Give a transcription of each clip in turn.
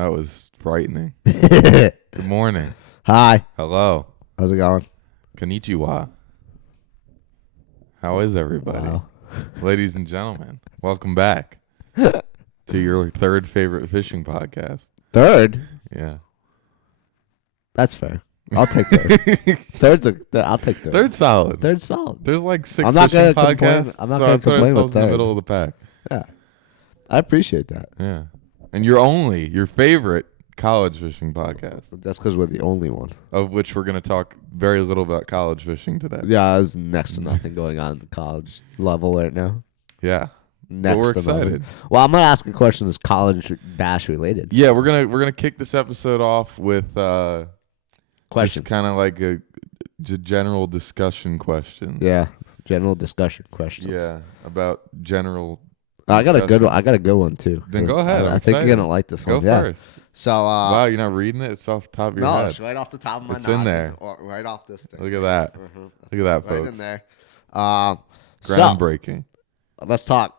That was frightening. Good morning. Hi. Hello. How's it going? Konnichiwa. How is everybody? Wow. Ladies and gentlemen, welcome back to your third favorite fishing podcast. Third? Yeah. That's fair. I'll take third. I'll take third. Third's solid. Third's solid. There's like 6 I'm not fishing gonna podcasts. complain. I'm not so gonna I put complain with ourselves in the third. middle of the pack. Yeah. I appreciate that. Yeah. And your favorite college fishing podcast, That's because we're the only one. of which we're going to talk very little about college fishing today. Yeah, there's next to nothing going on at the college level right now. Yeah. Next we're to excited. nothing. Well, I'm gonna ask a question that's college bash related. Yeah, we're gonna kick this episode off with Questions. kind of like a general discussion questions. Yeah. General discussion questions. Yeah, about general. I got a good one. discussions. I got a good one too. Then go ahead. I I'm think you're excited. gonna like this Go one. Yeah. first. So Wow, you're not reading it? It's off the top of your no, head. it's right off the top of my It's in there. Or right off this thing. Look at that. That's Look at that, right folks. in there. Groundbreaking. So, let's talk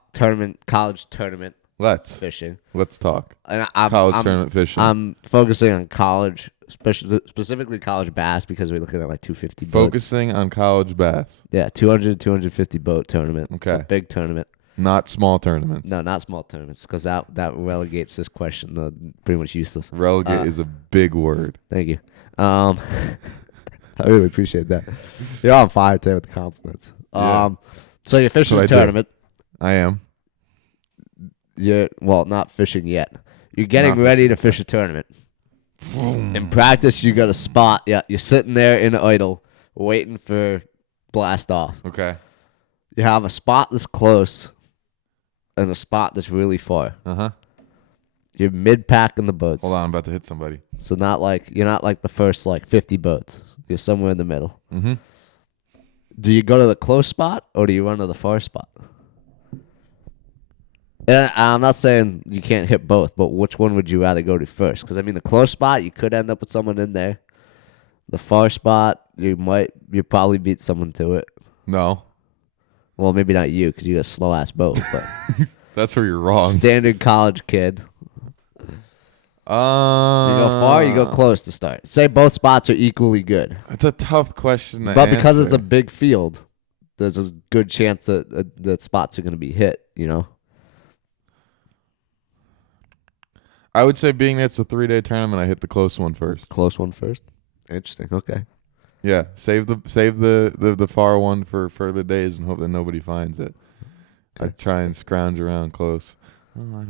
college tournament Let's fishing. talk. And College tournament fishing. I'm focusing on college, specifically college bass, because we're looking at like 250 boats. Focusing on college bass, Yeah, 200, 250 boat tournament. It's Okay. a big tournament. not small tournaments. No, not small tournaments, because that relegates this question to pretty much useless. Relegate is a big word. Thank you. I really appreciate that. You're on fire today with the compliments. Yeah. So you're fishing That's a what I do. tournament. I am. You're not fishing yet. You're getting Not ready to fish a tournament. In practice, you got a spot. Yeah, you're sitting there in idle, waiting for blast off. Okay. You have a spot that's close, and a spot that's really far. Uh-huh. You're mid-pack in the boats. Hold on, I'm about to hit somebody. So you're not like the first 50 boats. You're somewhere in the middle. Mm-hmm. Do you go to the close spot or do you run to the far spot? And I'm not saying you can't hit both, but which one would you rather go to first? Because, the close spot, you could end up with someone in there. The far spot, you probably beat someone to it. No. Well, maybe not you because you got a slow-ass boat, but That's where you're wrong. standard college kid. You go far, you go close to start. Say both spots are equally good. It's a tough question to But because it's answer. a big field, there's a good chance that spots are going to be hit, I would say being that it's a 3-day tournament, I hit the close one first. Close one first. Interesting. Okay. Yeah, save the far one for further days and hope that nobody finds it. I Okay. try and scrounge around close. Oh,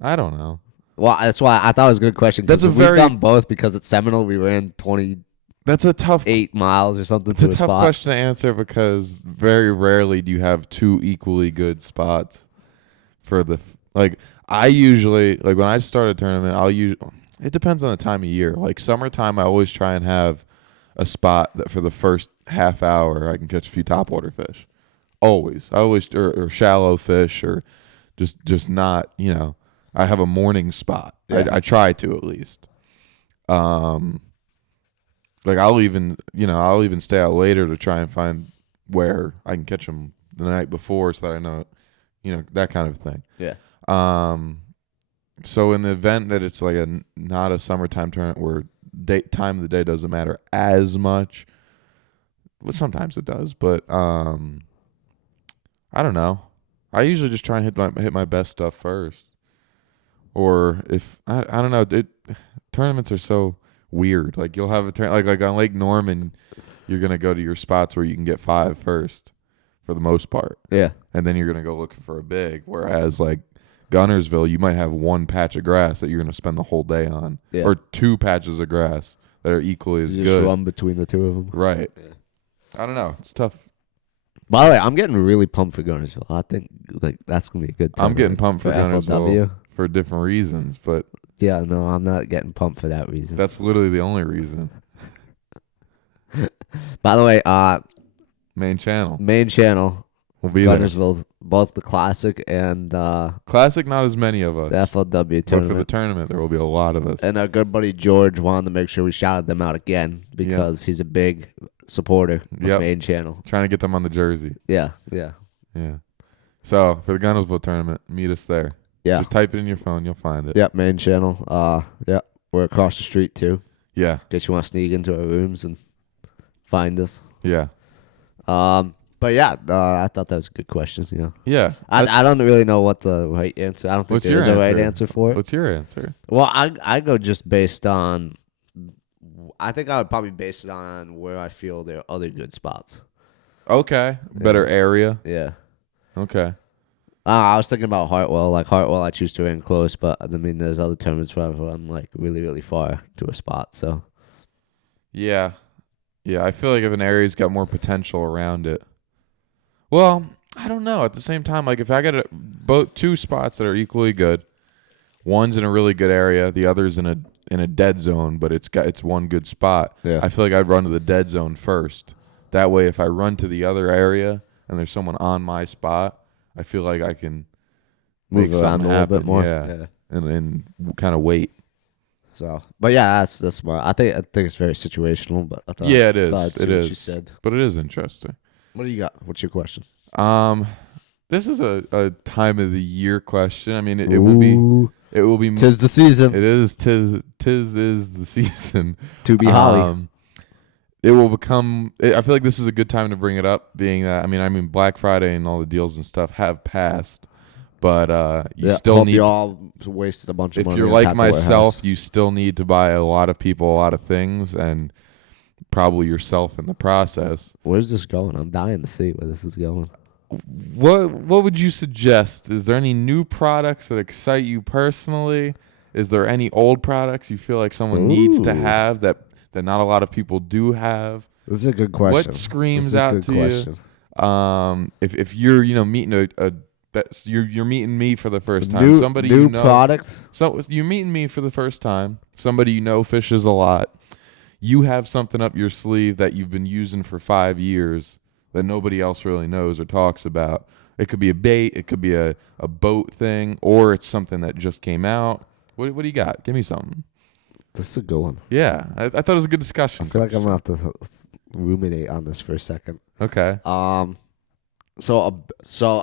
I don't know. Well, that's why I thought it was a good question. That's a we've very- done both because at Seminole we ran 28 That's a tough miles or something It's to a a tough spot. question to answer because very rarely do you have two equally good spots for I usually when I start a tournament, it depends on the time of year. Like summertime, I always try and have a spot that for the first half hour I can catch a few topwater fish. Always, or shallow fish or just not. I have a morning spot. Yeah. I try to at least. I'll even stay out later to try and find where I can catch them the night before so that I know, that kind of thing. Yeah. So in the event that it's like not a summertime tournament where time of the day doesn't matter as much, well, sometimes it does, but I don't know. I usually just try and hit my best stuff first, or if I don't know. Tournaments are so weird. Like you'll have a tournament like on Lake Norman, you're gonna go to your spots where you can get 5 first, for the most part. Yeah. And then you're going to go looking for a big. Whereas, like, Gunnersville, you might have one patch of grass that you're going to spend the whole day on. Yeah. Or 2 patches of grass that are equally as You good. just run between the two of them. Right. Yeah. I don't know. It's tough. By the way, I'm getting really pumped for Gunnersville. I think that's gonna be a good time. I'm getting pumped for Gunnersville FLW. for different reasons, but Yeah, no, I'm not getting pumped for that reason. that's literally the only reason. By the way, Main channel. main channel, We'll be there. Gunnersville, both the Classic and Classic, not as many of us. the FLW But for the tournament. tournament, there will be a lot of us. And our good buddy George wanted to make sure we shouted them out again because he's a big supporter of Yep. main channel. Trying to get them on the jersey. Yeah. Yeah. So, for the Gunnersville tournament, meet us there. Yeah. Just type it in your phone. You'll find it. Yep, main channel. Yep. We're across the street too. Yeah. Guess you want to sneak into our rooms and find us. Yeah. But yeah, I thought that was a good question. You know. Yeah. I don't really know what the right answer. I don't think What's there your is a right answer? answer for it. What's your answer? Well, I go just based on. I think I would probably base it on where I feel there are other good spots. Okay. Better area. Yeah. Okay. I was thinking about Hartwell. Like Hartwell, I choose to run close, but I mean, there's other tournaments where I've run like really, really far to a spot. So. Yeah. Yeah. I feel like if an area's got more potential around it. Well, I don't know. At the same time, like if I got both two spots that are equally good, one's in a really good area, the other's in a dead zone, but it's one good spot. Yeah. I feel like I'd run to the dead zone first. That way, if I run to the other area and there's someone on my spot, I feel like I can Move make around something a little happen. bit more. Yeah. And kind of wait. So, but yeah, that's smart. I think it's very situational, but I thought Yeah, it is. thought I'd see It what is. you said. But it is interesting. What do you got? What's your question? This is a time of the year question. I mean, it will be. Tis the season. It is. Tis is the season. To be holly. It will become. I feel like this is a good time to bring it up, being that I mean Black Friday and all the deals and stuff have passed, but you still hope need. you all wasted a bunch of If money. you're on like Pack myself, Warehouse. you still need to buy a lot of people a lot of things, and probably yourself in the process. Where's this going? I'm dying to see where this is going. What would you suggest? Is there any new products that excite you personally? Is there any old products you feel like someone needs to have that not a lot of people do have? This is a good question. What screams out to you? If you're meeting you're meeting me for the first time. Somebody new you know, product. So you're meeting me for the first time. Somebody you know fishes a lot. You have something up your sleeve that you've been using for 5 years that nobody else really knows or talks about. It could be a bait, it could be a boat thing, or it's something that just came out. What do you got? Give me something. This is a good one. Yeah, I thought it was a good discussion. I feel like I'm gonna have to ruminate on this for a second. Okay. So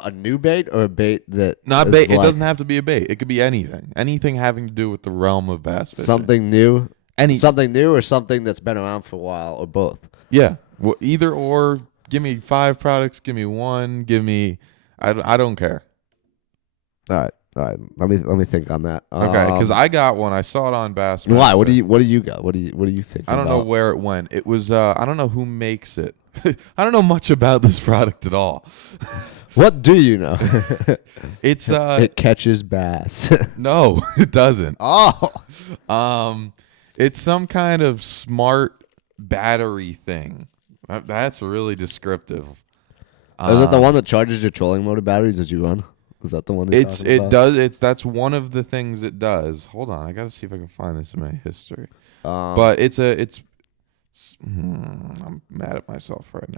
a new bait or a bait that Not is bait. It like doesn't have to be a bait. It could be anything. Anything having to do with the realm of bass fishing. something new, something new, or something that's been around for a while, or both. Yeah. Well, either or. Give me 5 products. Give me 1. Give me. I don't care. All right. Let me think on that. Okay, because I got one. I saw it on Bass. Why? What do you got? What do you think? I don't know where it went. It was. I don't know who makes it. I don't know much about this product at all. What do you know? It's it catches bass. No, it doesn't. Oh. It's some kind of smart battery thing. That's really descriptive. Is it the one that charges your trolling motor batteries as you run? Is that the one? That's one of the things it does. Hold on, I gotta see if I can find this in my history. But I'm mad at myself right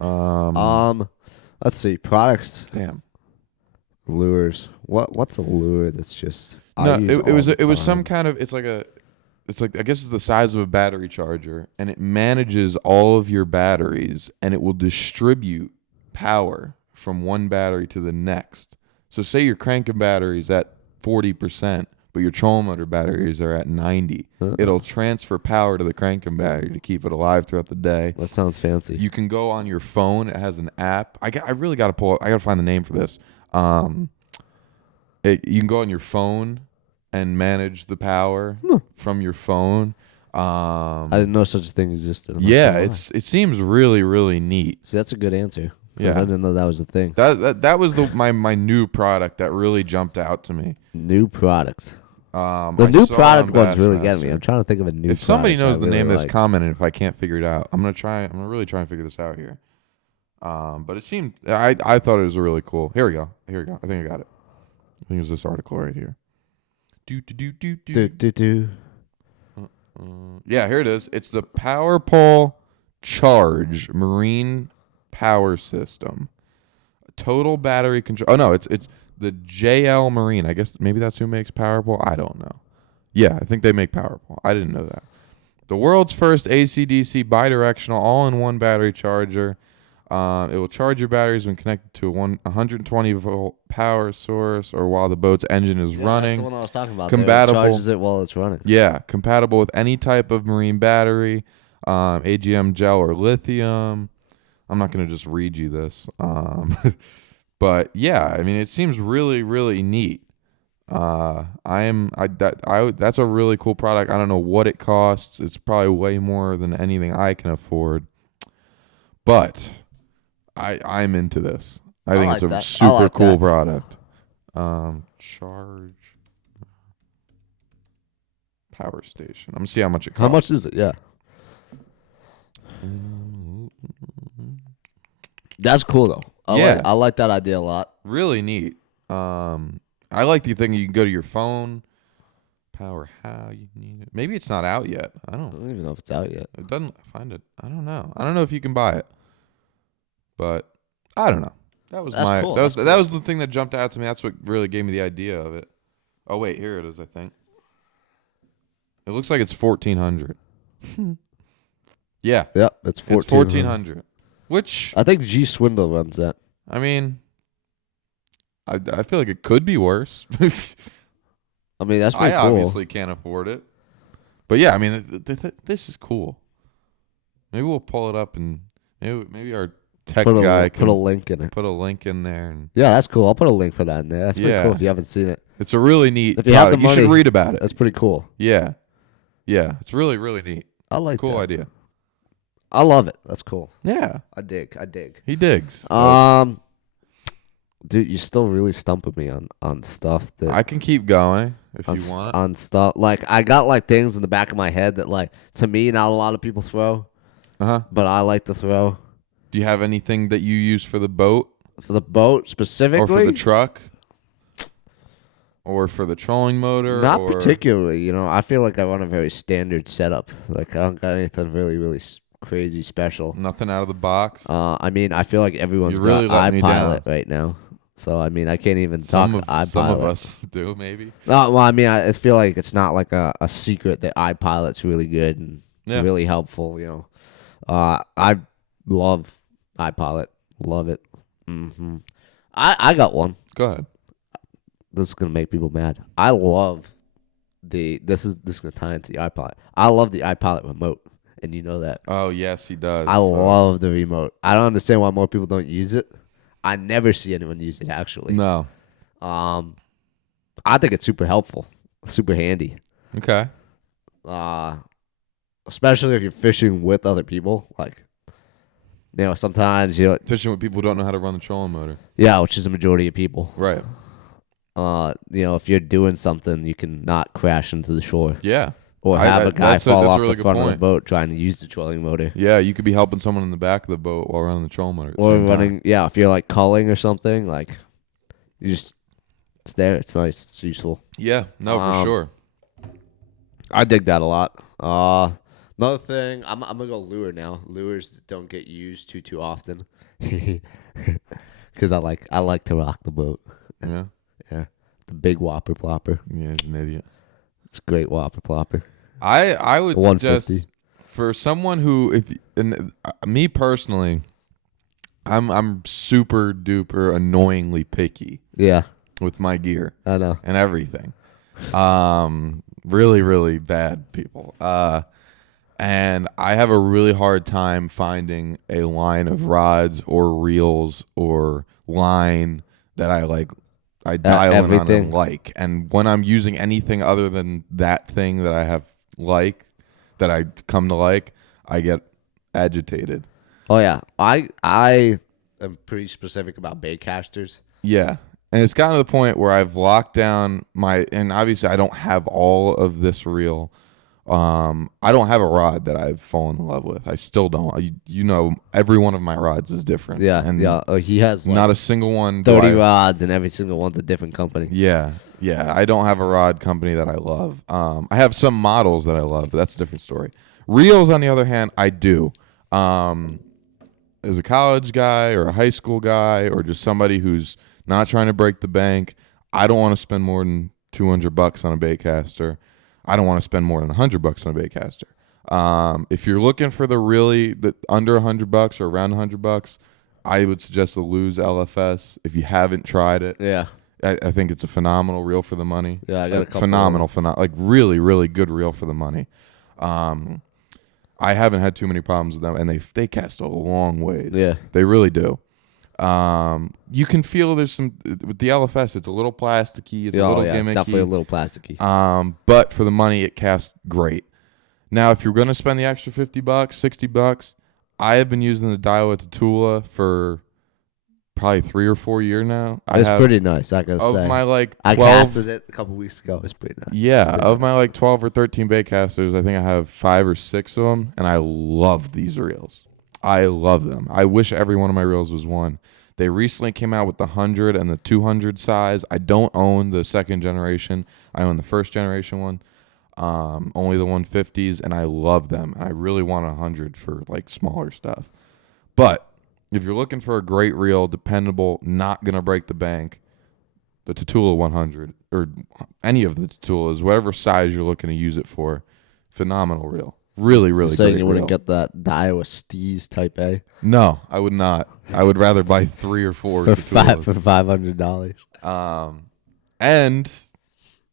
now. Let's see. Products. Damn. Lures. What's a lure that's just No, it was some kind of. It's like I guess it's the size of a battery charger, and it manages all of your batteries, and it will distribute power from one battery to the next. So say your cranking battery's at 40%, but your trolling motor batteries are at 90. It'll transfer power to the cranking battery to keep it alive throughout the day. That sounds fancy. You can go on your phone. It has an app. I really got to pull. I got to find the name for this. You can go on your phone and manage the power from your phone. I didn't know such a thing existed. Yeah, it seems really, really neat. See, that's a good answer. Yeah, I didn't know that was a thing. That was my new product that really jumped out to me. New product. The I new saw it product on one's really Bassmaster. getting me. I'm trying to think of a new. If somebody knows product the I name really of this like. comment, and if I can't figure it out, I'm gonna really try and figure this out here. But it seemed I thought it was really cool. Here we go. I think I got it. I think it was this article right here. Yeah, here it is. It's the Power Pole Charge Marine Power System. Total battery control. Oh no, it's the JL Marine. I guess maybe that's who makes Power Pole. I don't know. Yeah, I think they make Power Pole. I didn't know that. The world's first AC/DC bidirectional all-in-one battery charger. It will charge your batteries when connected to a 120-volt power source or while the boat's engine is running. That's the one I was talking about. Compatible. It charges it while it's running. Yeah, compatible with any type of marine battery, AGM gel or lithium. I'm not going to just read you this. But yeah, I mean, it seems really, really neat. That's a really cool product. I don't know what it costs. It's probably way more than anything I can afford. But I'm into this. I think like it's a that. super cool that. product. Charge power station. I'm gonna see how much it costs. How much is it? Yeah. That's cool though. I like that idea a lot. Really neat. I like the thing you can go to your phone. Power how you need it. Maybe it's not out yet. I don't even know if it's out yet. It doesn't find it. I don't know. I don't know if you can buy it. But I don't know. That was cool. That was the thing that jumped out to me. That's what really gave me the idea of it. Oh wait, here it is, I think. It looks like it's $1,400. Yeah. Yep, it's $1,400. Which I think G Swindle runs that. I mean, I feel like it could be worse. I mean, that's pretty cool. I obviously can't afford it. But yeah, I mean, this is cool. Maybe we'll pull it up and maybe our tech guy can put a link in it. Put a link in there. And yeah, that's cool. I'll put a link for that in there. That's pretty cool if you haven't seen it. It's a really neat if you have the money, you should read about it. That's pretty cool. Yeah. Yeah, it's really, really neat. I like cool that. idea. I love it. That's cool. Yeah. I dig. He digs. Dude, you're still really stumping me on stuff that I can keep going if you want. On stuff like I got like things in the back of my head that like to me not a lot of people throw. But I like to throw. Do you have anything that you use for the boat? For the boat specifically? Or for the truck? Or for the trolling motor? Not particularly. You know, I feel like I run a very standard setup. Like I don't got anything really, really crazy special. Nothing out of the box? I mean, I feel like everyone's really got iPilot right now. So, I mean, I can't even talk iPilot. Some of us do, maybe. No, well, I mean, I feel like it's not like a secret that iPilot's really good and really helpful, you know. I love iPilot. Love it. Mm-hmm. I got one. Go ahead. This is going to make people mad. I love this is going to tie into the iPilot. I love the iPilot remote, and you know that. Oh, yes, he does. I love the remote. I don't understand why more people don't use it. I never see anyone use it, actually. No. I think it's super helpful, super handy. Okay. Especially if you're fishing with other people. Like, you know, sometimes you're fishing with people who don't know how to run the trolling motor. Yeah, which is the majority of people. Right. You know, if you're doing something, you can not crash into the shore. Yeah. Or have a guy fall off the front of the boat trying to use the trolling motor. Yeah, you could be helping someone in the back of the boat while running the trolling motor. Or running, if you're like culling or something, like, it's there. It's nice. It's useful. Yeah, no, for sure. I dig that a lot. Another thing, I'm gonna go lure now. Lures don't get used too often, because I like to rock the boat. Yeah. Yeah. The big whopper plopper. Yeah, he's an idiot. It's a great whopper plopper. I would suggest for someone who me personally, I'm super duper annoyingly picky. Yeah. With my gear. I know. And everything. Really, really bad people. And I have a really hard time finding a line of rods or reels or line that I dial in on and like. And when I'm using anything other than that thing that that I come to like, I get agitated. Oh yeah. I am pretty specific about bait casters. Yeah. And it's gotten to the point where I've locked down and obviously I don't have all of this reel. I don't have a rod that I've fallen in love with. I still don't. You know, every one of my rods is different. Yeah, and he has not a single one. 30 rods, and every single one's a different company. Yeah. I don't have a rod company that I love. I have some models that I love, but that's a different story. Reels, on the other hand, I do. As a college guy or a high school guy or just somebody who's not trying to break the bank, I don't want to spend more than $200 on a bait caster. I don't want to spend more than $100 on a bait caster. If you're looking for the under $100 or around $100, I would suggest the Lose LFS if you haven't tried it. Yeah. I think it's a phenomenal reel for the money. Yeah, I got a couple. Phenomenal, like really, really good reel for the money. I haven't had too many problems with them, and they cast a long ways. Yeah. They really do. You can feel there's some with the LFS. It's a little plasticky. It's a little gimmicky. It's definitely a little plasticky. But for the money, it casts great. Now, if you're gonna spend the extra $50, $60, I have been using the Daiwa Tatula for probably 3 or 4 years now. It's pretty nice, I gotta say. Of my like 12, I casted it a couple weeks ago. It's pretty nice. Yeah, of my like 12 or 13 baitcasters, I think I have 5 or 6 of them, and I love these reels. I love them. I wish every one of my reels was one. They recently came out with the 100 and the 200 size. I don't own the second generation. I own the first generation one. Only the 150s, and I love them. I really want 100 for like smaller stuff. But if you're looking for a great reel, dependable, not gonna break the bank, the Tatula 100 or any of the Tatulas, whatever size you're looking to use it for, phenomenal reel. Really, really So great you wouldn't reel. get the Daiwa Steez Type A No, I would not. I would rather buy 3 or 4 for Tatulas. $500. And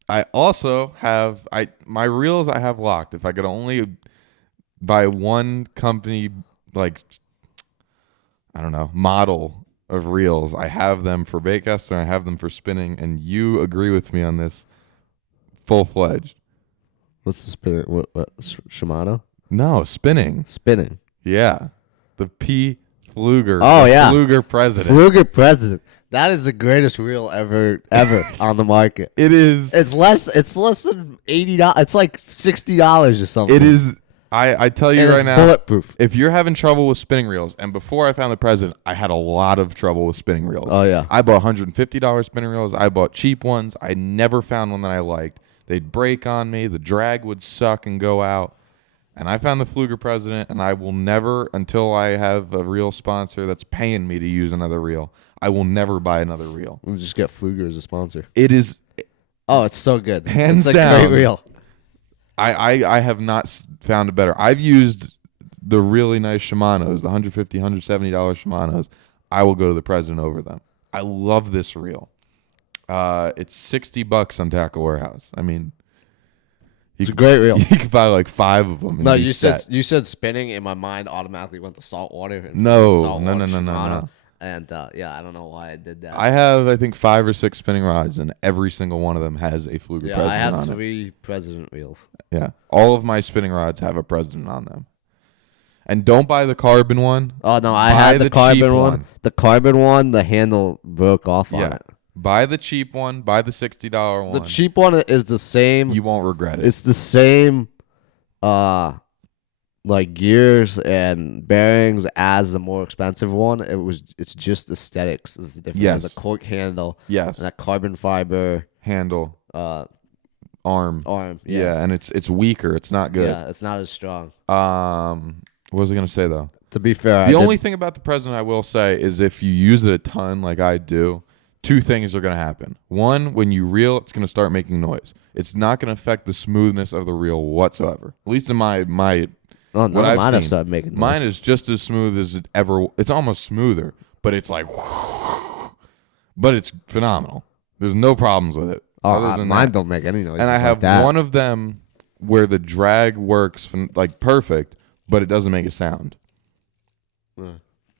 I also have my reels I have locked. If I could only buy one company, like, I don't know, model of reels, I have them for baitcasting and I have them for spinning, and you agree with me on this full-fledged. What's the spinning? What Shimano? No, spinning. Spinning. Yeah. The P. Fluger. Oh, the yeah. Fluger President. Fluger President. That is the greatest reel ever on the market. It is. It's less than $80. It's like $60 or something. It is. I tell you and right it's now, bulletproof. if you're having trouble with spinning reels, and before I found the President, I had a lot of trouble with spinning reels. Oh, yeah. I bought $150 spinning reels. I bought cheap ones. I never found one that I liked. They'd break on me. The drag would suck and go out. And I found the Fluger President, and I will never, until I have a reel sponsor that's paying me to use another reel, I will never buy another reel. We'll just get Fluger as a sponsor. It is. Oh, it's so good. Hands it's down. a great reel. I have not found it better. I've used the really nice Shimanos, the $150, $170 Shimanos. I will go to the President over them. I love this reel. It's $60 on Tackle Warehouse. I mean, it's a great reel. You can buy like 5 of them. No, you said spinning, and my mind automatically went to saltwater. No. And yeah, I don't know why I did that. I have, I think, 5 or 6 spinning rods, and every single one of them has a Fluger President on it. I have 3 President reels. Yeah, all of my spinning rods have a President on them. And don't buy the carbon one. Oh no, I had the carbon one. The carbon one, the handle broke off on it. Buy the cheap one. Buy the $60 one. The cheap one is the same. You won't regret it. It's the same, like gears and bearings as the more expensive one. It's just aesthetics is the difference. Yes. There's a cork handle. Yes. And a carbon fiber handle. Arm. Yeah, and it's weaker. It's not good. Yeah, it's not as strong. What was I gonna say though? To be fair, the only thing about the President I will say is if you use it a ton like I do, 2 things are going to happen. One, when you reel, it's going to start making noise. It's not going to affect the smoothness of the reel whatsoever. At least in my oh, what I've mine have seen. started making noise. Mine is just as smooth as it ever. It's almost smoother, but it's like, but it's phenomenal. There's no problems with it. Oh, mine don't make any noise. And I have one of them where the drag works like perfect, but it doesn't make a sound.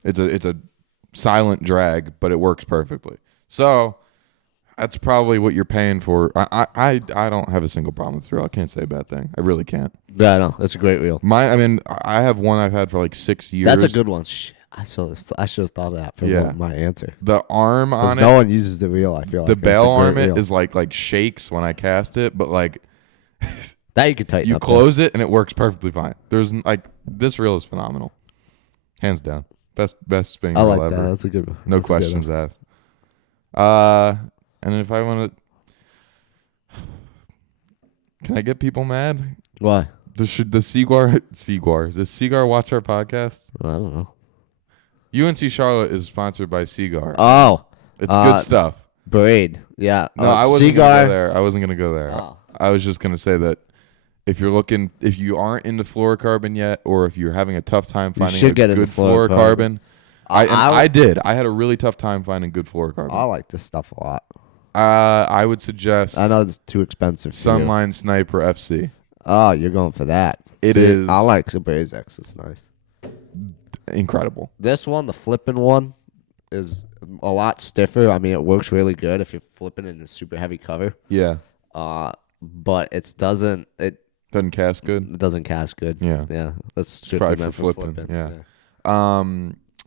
It's a silent drag, but it works perfectly. So that's probably what you're paying for. I don't have a single problem with the reel. I can't say a bad thing. I really can't. Yeah, no, that's a great reel. I have one I've had for like 6 years. That's a good one. Shit, I should have thought of that for my answer. The arm on it. No one uses the reel. I feel like the bail arm reel. is like shakes when I cast it, but like that you can tighten. You close it and it works perfectly fine. There's like this reel is phenomenal, hands down. Best spinning reel ever. That. That's a good one. No questions asked. And if I want to, can I get people mad? Why? Does Seaguar watch our podcast? I don't know. UNC Charlotte is sponsored by Seaguar. Oh, it's good stuff. Braid, yeah. No, I wasn't gonna go there. I wasn't gonna go there. Oh. I was just gonna say that if you aren't into fluorocarbon yet, or if you're having a tough time finding a good fluorocarbon, I did. I had a really tough time finding good fluorocarbon. I like this stuff a lot. I would suggest. I know it's too expensive. Sunline Sniper FC. Oh, you're going for that. It is. I like Subraze X. It's nice. Incredible. This one, the flipping one, is a lot stiffer. I mean, it works really good if you're flipping in a super heavy cover. Yeah. But it doesn't cast good. It doesn't cast good. Yeah. Yeah. That's probably for flipping. Yeah.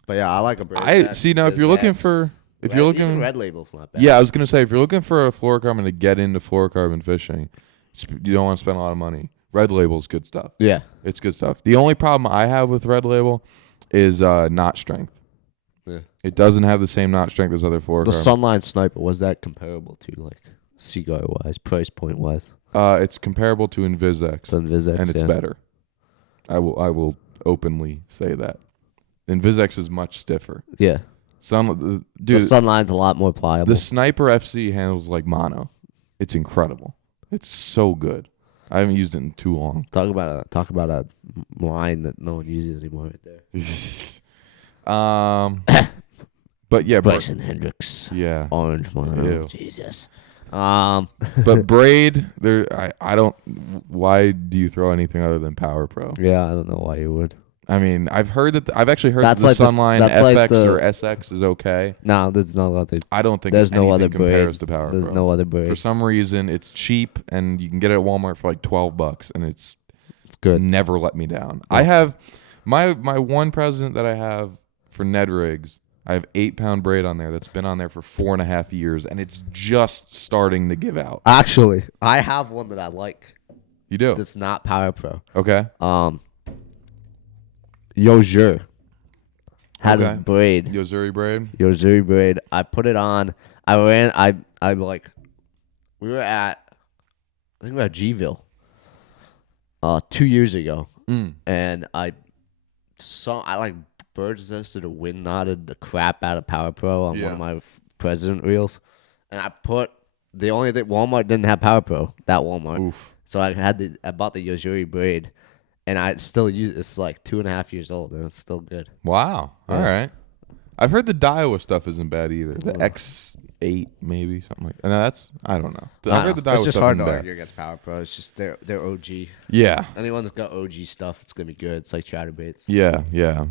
But yeah, I like a Braze I X, see now. If you're looking for, even Red Label's not bad. Yeah, I was gonna say if you're looking for a fluorocarbon to get into fluorocarbon fishing, you don't want to spend a lot of money. Red Label's good stuff. Yeah. It's good stuff. The only problem I have with Red Label is knot strength. Yeah. It doesn't have the same knot strength as other fluorocarbon. The Sunline Sniper, was that comparable to, like, cigar wise, price point wise? It's comparable to InvisX. InvisX, and it's better. I will openly say that. InvisX is much stiffer. Yeah. Dude, the Sunline's a lot more pliable. The Sniper FC handles like mono. It's incredible. It's so good. I haven't used it in too long. Talk about a line that no one uses anymore right there. But yeah, Bryson Hendricks. Yeah. Orange mono. Ew. Jesus. But braid, I don't. Why do you throw anything other than Power Pro? Yeah, I don't know why you would. I mean, I've actually heard that That's the like Sunline that's FX like or SX is okay. No, there's no other. I don't think there's no other compares braid. to Power There's Pro. no other braid. For some reason, it's cheap and you can get it at Walmart for like $12, and it's good. Never let me down. Yeah. I have my one present that I have for Ned Rigs. I have 8-pound braid on there that's been on there for 4.5 years, and it's just starting to give out. Actually, I have one that I like. You do? It's not Power Pro. Okay. Yozur had a braid. Yozuri braid. Yozuri braid. I put it on. We were at, I think we were at Gville 2 years ago, and I bird's nested or wind knotted the crap out of Power Pro on one of my President reels, and I put the only thing Walmart didn't have Power Pro, that Walmart. Oof. So I bought the Yozuri braid, and I still use it. It's like 2.5 years old, and it's still good. Wow. Yeah. All right. I've heard the Daiwa stuff isn't bad either. The X8 maybe something like. And I don't know. I've heard the Daiwa it's just stuff hard to isn't bad. argue against Power Pro. It's just they're OG. Yeah. Anyone that's got OG stuff, it's gonna be good. It's like chatterbaits. Yeah.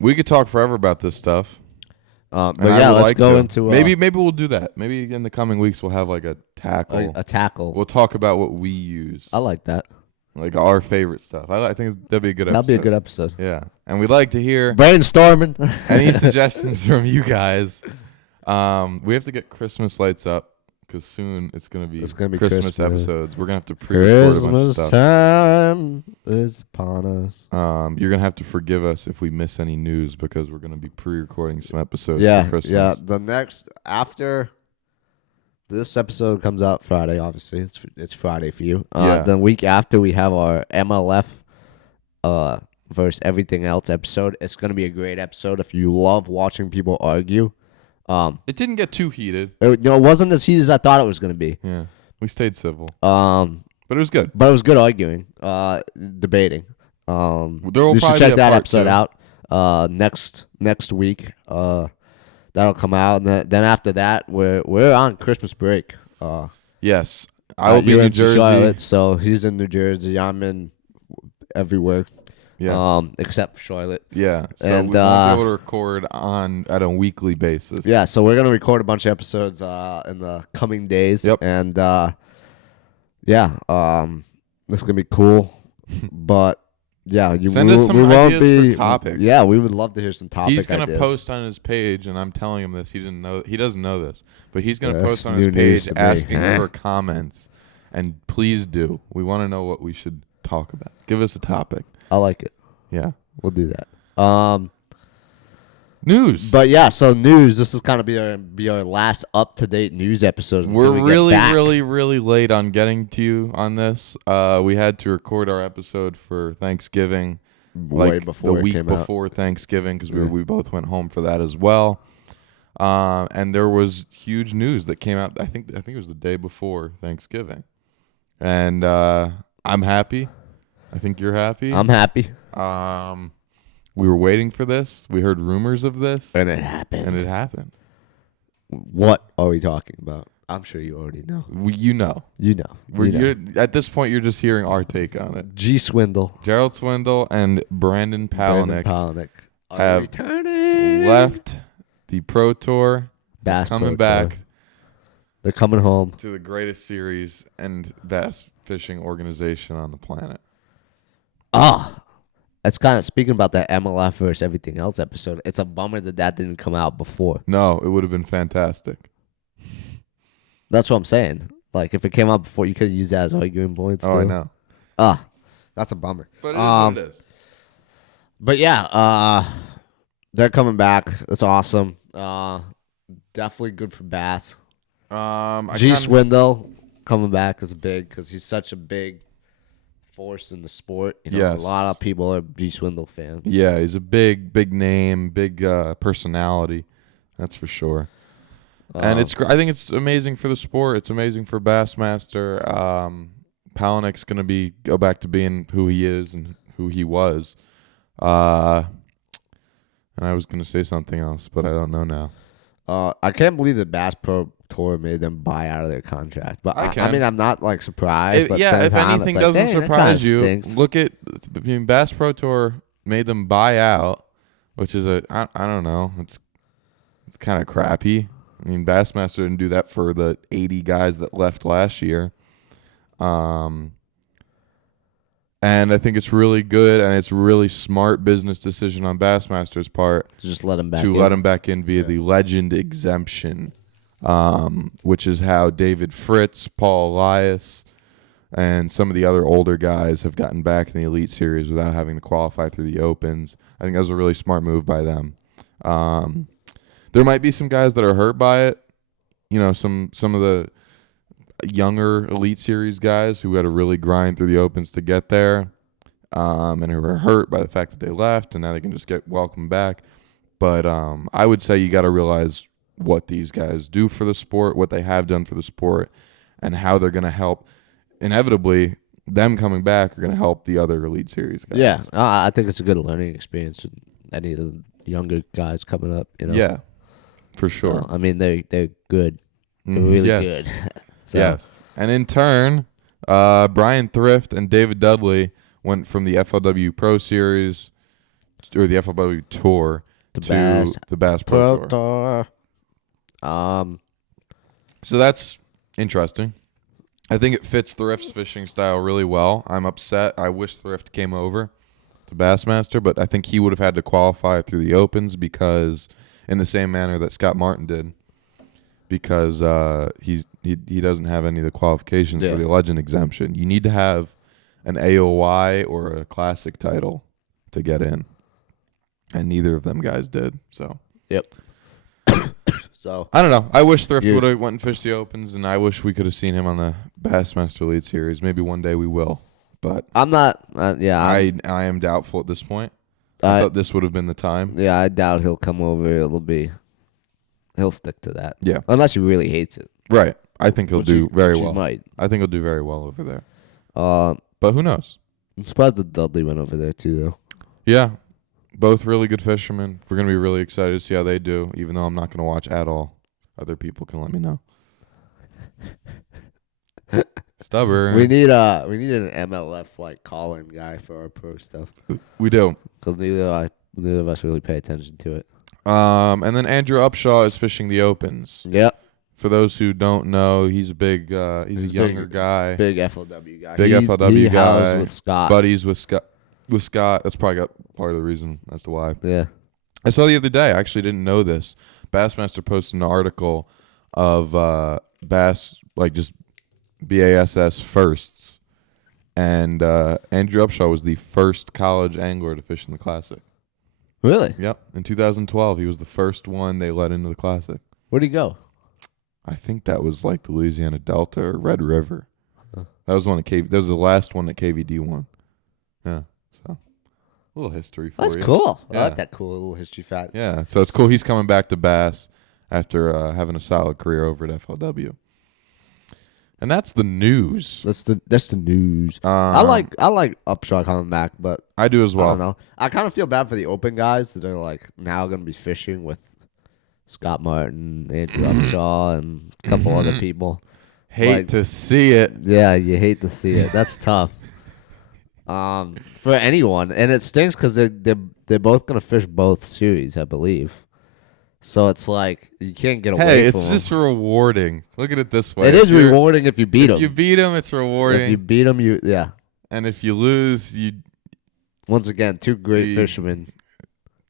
We could talk forever about this stuff. But yeah, let's go into maybe we'll do that. Maybe in the coming weeks we'll have like a tackle. A tackle. We'll talk about what we use. I like that. Like our favorite stuff. I think that'd be a good episode. That'd be a good episode. Yeah, and we'd like to hear brainstorming. any suggestions from you guys. We have to get Christmas lights up because soon it's gonna be Christmas episodes. We're gonna have to pre-record a bunch of stuff. Christmas time is upon us. You're gonna have to forgive us if we miss any news because we're gonna be pre-recording some episodes for Christmas. Yeah. The next after this episode comes out Friday, obviously it's Friday for you. The week after we have our MLF versus everything else episode. It's gonna be a great episode if you love watching people argue. It didn't get too heated. It wasn't as heated as I thought it was gonna be. Yeah, we stayed civil. But it was good. But it was good arguing, debating. You should check that episode out. Next week. That'll come out, and then after that, we're on Christmas break. Yes, I will be in New Jersey. Charlotte, so he's in New Jersey. I'm in everywhere. Yeah. Except Charlotte. Yeah. So and, we won't be able to record at a weekly basis. Yeah. So we're gonna record a bunch of episodes in the coming days. Yep. And this is gonna be cool, but. Yeah, send us some ideas for topics. Yeah, we would love to hear some topic He's gonna ideas. post on his page, and I'm telling him this. He doesn't know this, but he's gonna post on his page asking for comments. And please do. We want to know what we should talk about. Give us a topic. I like it. Yeah, we'll do that. News. But yeah, so news. This is kind of be our last up to date news episode. We're really late on getting to you on this. We had to record our episode for Thanksgiving, way before the week before Thanksgiving, because we both went home for that as well. And there was huge news that came out. I think it was the day before Thanksgiving, and I'm happy. I think you're happy. I'm happy. We were waiting for this. We heard rumors of this. And it happened. And it happened. What are we talking about? I'm sure you already know. You know. You know. You're, at this point, you're just hearing our take on it. G Swindle. Gerald Swindle and Brandon Palaniuk have returning. left the Pro Tour. Bass coming Pro back. Tour. They're coming home. To the greatest series and bass fishing organization on the planet. That's kind of speaking about that MLF versus everything else episode. It's a bummer that didn't come out before. No, it would have been fantastic. That's what I'm saying. Like, if it came out before, you could have used that as arguing points. Oh, I know. That's a bummer. But it is what it is. But yeah, they're coming back. That's awesome. Definitely good for bass. Swindle coming back is big because he's such a big force in the sport. You know, yes. A lot of people are G Swindle fans. Yeah, he's a big name, big personality. That's for sure. And I think it's amazing for the sport. It's amazing for Bassmaster. Palaniuk's gonna go back to being who he is and who he was. And I was gonna say something else, but I don't know now. I can't believe the Bass Pro Tour made them buy out of their contract. But I mean, I'm not like surprised. But if anything doesn't surprise you, stinks. look at Bass Pro Tour made them buy out, which is I don't know. It's kind of crappy. I mean, Bassmaster didn't do that for the 80 guys that left last year. And I think it's really good, and it's really smart business decision on Bassmaster's part to just let him back let him back in via the legend exemption, which is how David Fritz, Paul Elias, and some of the other older guys have gotten back in the Elite Series without having to qualify through the Opens. I think that was a really smart move by them. There might be some guys that are hurt by it. You know, some of the younger Elite Series guys who had to really grind through the Opens to get there, and who were hurt by the fact that they left, and now they can just get welcomed back. But I would say you got to realize what these guys do for the sport, what they have done for the sport, and how they're going to help. Inevitably, them coming back are going to help the other Elite Series guys. Yeah, I think it's a good learning experience with any of the younger guys coming up. You know? Yeah, for sure. I mean, they're good. They're really good. So. Yes. And in turn, Brian Thrift and David Dudley went from the FLW Pro Series or the FLW Tour to the Bass Pro Tour. So that's interesting. I think it fits Thrift's fishing style really well. I'm upset. I wish Thrift came over to Bassmaster, but I think he would have had to qualify through the Opens because in the same manner that Scott Martin did. Because he doesn't have any of the qualifications for the legend exemption. You need to have an AOY or a classic title to get in, and neither of them guys did. So so I don't know. I wish Thrift would have went and fished the Opens, and I wish we could have seen him on the Bassmaster Elite Series. Maybe one day we will, but I'm not. I am doubtful at this point. I thought this would have been the time. Yeah, I doubt he'll come over. He'll stick to that. Yeah. Unless he really hates it. Right. I think he'll do very well. Might. I think he'll do very well over there. But who knows? I'm surprised that Dudley went over there too, though. Yeah. Both really good fishermen. We're going to be really excited to see how they do, even though I'm not going to watch at all. Other people can let me know. Stubborn. We need an MLF like call-in guy for our pro stuff. We do. Because neither of us really pay attention to it. And then Andrew Upshaw is fishing the Opens. Yep. For those who don't know, he's a big, he's a younger guy. Big FLW guy. Big FLW guy. With Scott. Buddies with Scott. That's probably part of the reason as to why. Yeah. I saw the other day. I actually didn't know this. Bassmaster posted an article of bass, like just BASS firsts. And Andrew Upshaw was the first college angler to fish in the Classic. Really? Yep. In 2012, he was the first one they let into the Classic. Where'd he go? I think that was like the Louisiana Delta or Red River. Huh. That was that was the last one that KVD won. Yeah. So a little history for you. That's cool. Yeah. I like that cool little history fact. Yeah. So it's cool. He's coming back to Bass after having a solid career over at FLW. And that's the news. That's the news. I like Upshot coming back, but I do as well. I don't know. I kind of feel bad for the open guys that are like now going to be fishing with Scott Martin, Andrew Upshaw, and a couple other people. Hate to see it. Yeah, you hate to see it. That's tough. For anyone, and it stinks because they're both going to fish both series, I believe. So it's like you can't get away. Hey, from it's just rewarding. Look at it this way. It is rewarding if you beat them. If you beat them, it's rewarding. If you beat them, yeah. And if you lose, you. Once again, two great fishermen.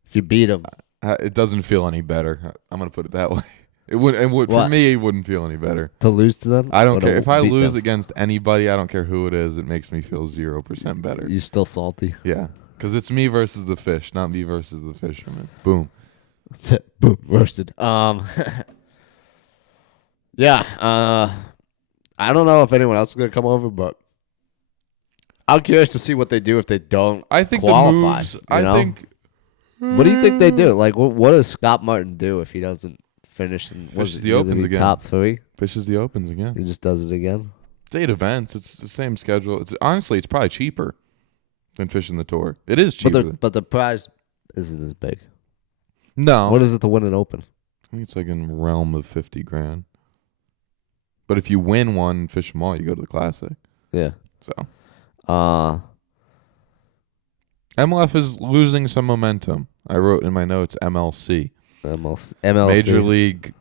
If you beat them, it doesn't feel any better. I'm gonna put it that way. It would for me. It wouldn't feel any better to lose to them. I don't care if I lose against anybody. I don't care who it is. It makes me feel 0% better. You still salty? Yeah, because it's me versus the fish, not me versus the fisherman. Boom. Boom, roasted. Yeah. I don't know if anyone else is gonna come over, but I'm curious to see what they do if they don't. I think qualify, the moves. I think. What do you think they do? Like, what does Scott Martin do if he doesn't finish and fishes the opens again? Top 3. Fishes the opens again. He just does it again. 8 events. It's the same schedule. Honestly, it's probably cheaper than fishing the tour. It is cheaper, but the prize isn't as big. No. What is it to win an open? I think it's like in the realm of $50,000. But if you win one and fish them all, you go to the Classic. Yeah. So. MLF is losing some momentum. I wrote in my notes MLC. MLC. Major League.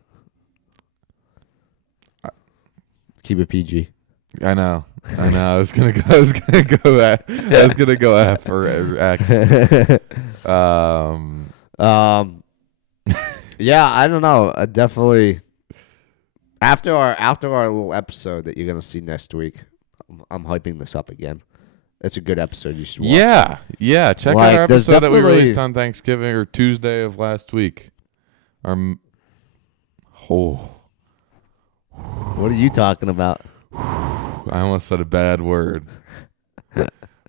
Keep it PG. I know. I was gonna go. I was gonna go after X. Yeah, I don't know. I definitely after our little episode that you're gonna see next week, I'm hyping this up again. It's a good episode. You should watch. Yeah. Check out our episode that we released on Thanksgiving or Tuesday of last week. What are you talking about? I almost said a bad word.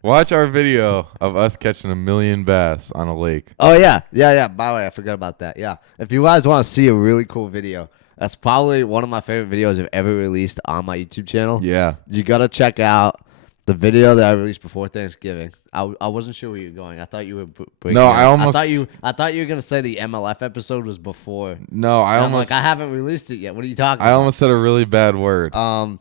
Watch our video of us catching 1 million bass on a lake. Oh, yeah. By the way, I forgot about that. Yeah. If you guys want to see a really cool video, that's probably one of my favorite videos I've ever released on my YouTube channel. Yeah. You got to check out the video that I released before Thanksgiving. I wasn't sure where you were going. I thought you were breaking. No, I thought you were gonna say the MLF episode was before. No, I haven't released it yet. What are you talking about? I almost said a really bad word. I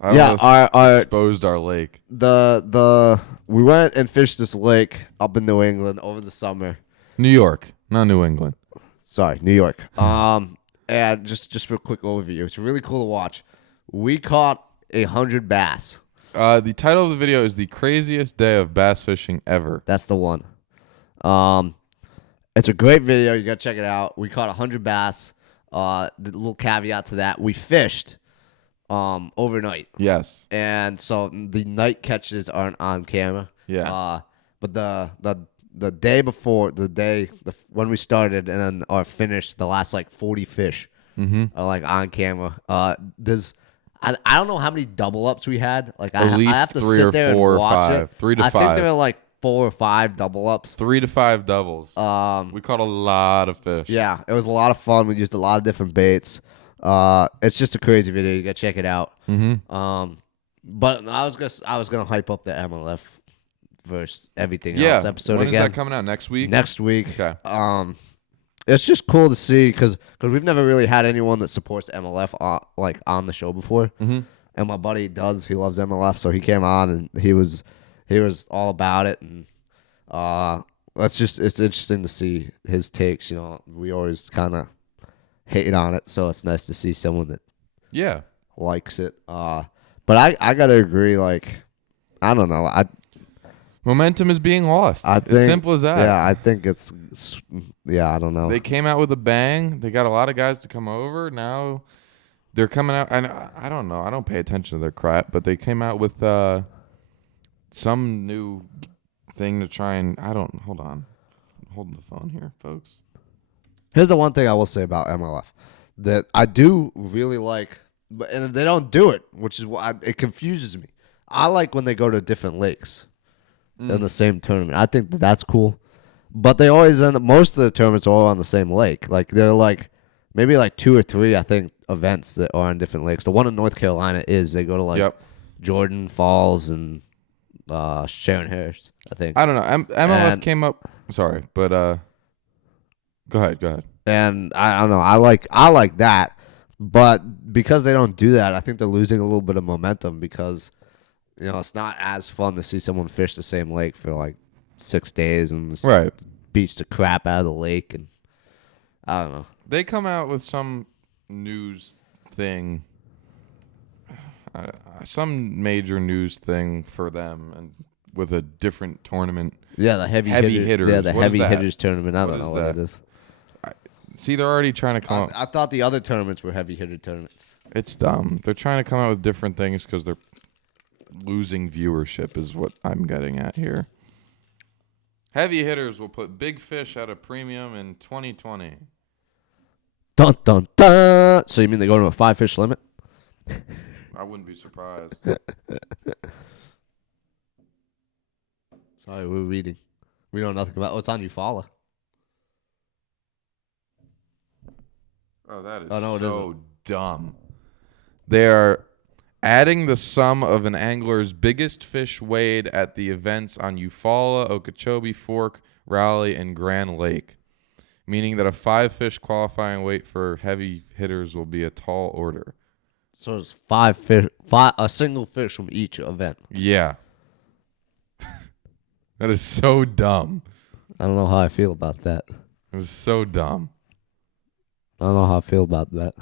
exposed our lake. We went and fished this lake up in New England over the summer. New York, not New England. Sorry, New York. And just for a quick overview, it's really cool to watch. We caught 100 bass. The title of the video is "The Craziest Day of Bass Fishing Ever." That's the one. It's a great video. You gotta check it out. We caught 100 bass. The little caveat to that: we fished overnight. Yes. And so the night catches aren't on camera. Yeah. But the day before, when we started and then our finished, the last like 40 fish are like on camera. I don't know how many double ups we had. Like at least I have to 3 sit or there 4 and or watch 5. it. 3 to 5. I think there were like 4 or 5 double ups. 3 to 5 doubles. We caught a lot of fish. Yeah, it was a lot of fun. We used a lot of different baits. It's just a crazy video. You gotta check it out. But I was gonna hype up the MLF versus everything else episode when again. When is that coming out? Next week? Next week. Okay. It's just cool to see because we've never really had anyone that supports MLF on the show before. And my buddy does. He loves MLF, so he came on and he was all about it. And it's interesting to see his takes. You know, we always kind of hate on it, so it's nice to see someone that likes it. But I gotta agree. Like, I don't know. Momentum is being lost. I think, as simple as that. Yeah, I think it's I don't know. They came out with a bang. They got a lot of guys to come over. Now they're coming out. And I don't know. I don't pay attention to their crap, but they came out with some new thing to try and hold on. I'm holding the phone here, folks. Here's the one thing I will say about MLF that I do really like, and they don't do it, which is why it confuses me. I like when they go to different lakes in the same tournament. I think that's cool. But they always most of the tournaments are all on the same lake. Like they're like maybe like 2 or 3, I think, events that are on different lakes. The one in North Carolina they go to like Jordan Falls and Sharon Harris, I think. I don't know. MLF came up. Sorry, but go ahead. And I don't know. I like that, but because they don't do that, I think they're losing a little bit of momentum because it's not as fun to see someone fish the same lake for like 6 days and beats the crap out of the lake, and I don't know. They come out with some news thing, some major news thing for them, and with a different tournament. Yeah, the heavy hitters. Yeah, the heavy hitters tournament. I don't know what it is. See, they're already trying to come up. I thought the other tournaments were heavy hitter tournaments. It's dumb. They're trying to come out with different things because they're losing viewership is what I'm getting at here. Heavy hitters will put big fish at a premium in 2020. Dun, dun, dun. So you mean they go to a 5-fish limit? I wouldn't be surprised. Sorry, we're reading. We know nothing about what's on Eufaula. Oh, that is dumb. They are adding the sum of an angler's biggest fish weighed at the events on Eufaula, Okeechobee, Fork, Raleigh, and Grand Lake, meaning that a 5-fish qualifying weight for heavy hitters will be a tall order. So it's 5 fish, a single fish from each event. Yeah. That is so dumb. I don't know how I feel about that. It was so dumb. I don't know how I feel about that.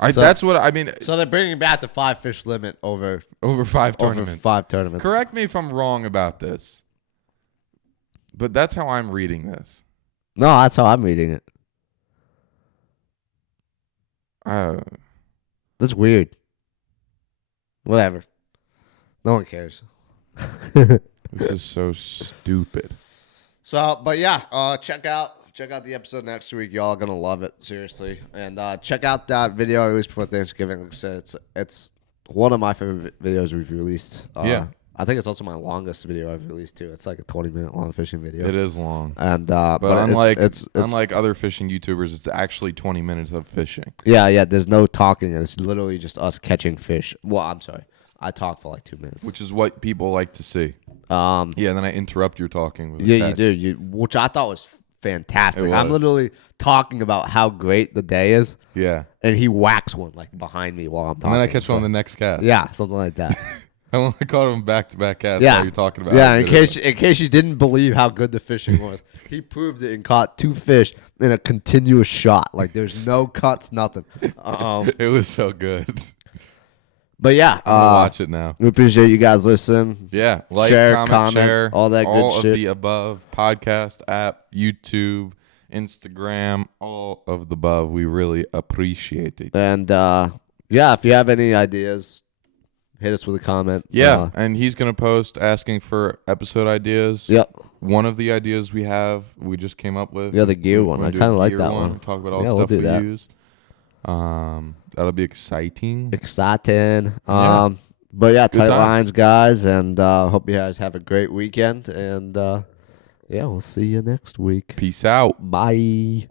That's what I mean. So they're bringing back the 5-fish limit over 5 tournaments. Over 5 tournaments. Correct me if I'm wrong about this, but that's how I'm reading this. No, that's how I'm reading it. That's weird. Whatever. No one cares. This is so stupid. So, but yeah, check out the episode next week. Y'all are gonna love it, seriously. And check out that video I released before Thanksgiving. Like I said, it's one of my favorite videos we've released. I think it's also my longest video I've released too. It's like a 20-minute long fishing video. It is long. And but unlike unlike other fishing YouTubers, it's actually 20 minutes of fishing. Yeah. There's no talking. It's literally just us catching fish. Well, I'm sorry. I talk for like 2 minutes, which is what people like to see. And then I interrupt your talking. With you do. Which I thought was fantastic. I'm literally talking about how great the day is. Yeah. And he whacks one like behind me while I'm talking. And then I catch one on the next cast. Yeah, something like that. I caught him back-to-back casts while you're talking about. Yeah, in case you didn't believe how good the fishing was, he proved it and caught 2 fish in a continuous shot. Like there's no cuts, nothing. It was so good. But yeah, I'm gonna watch it now. We appreciate you guys listening. Yeah, like, comment, share, all that good shit. All of the above. Podcast app, YouTube, Instagram, all of the above. We really appreciate it. And if you have any ideas, hit us with a comment. Yeah, and he's going to post asking for episode ideas. Yep. One of the ideas we just came up with. Yeah, the gear one. I kind of like that one. Talk about all the stuff we use. That'll be exciting. But yeah, tight lines, guys, and hope you guys have a great weekend. And we'll see you next week. Peace out. Bye.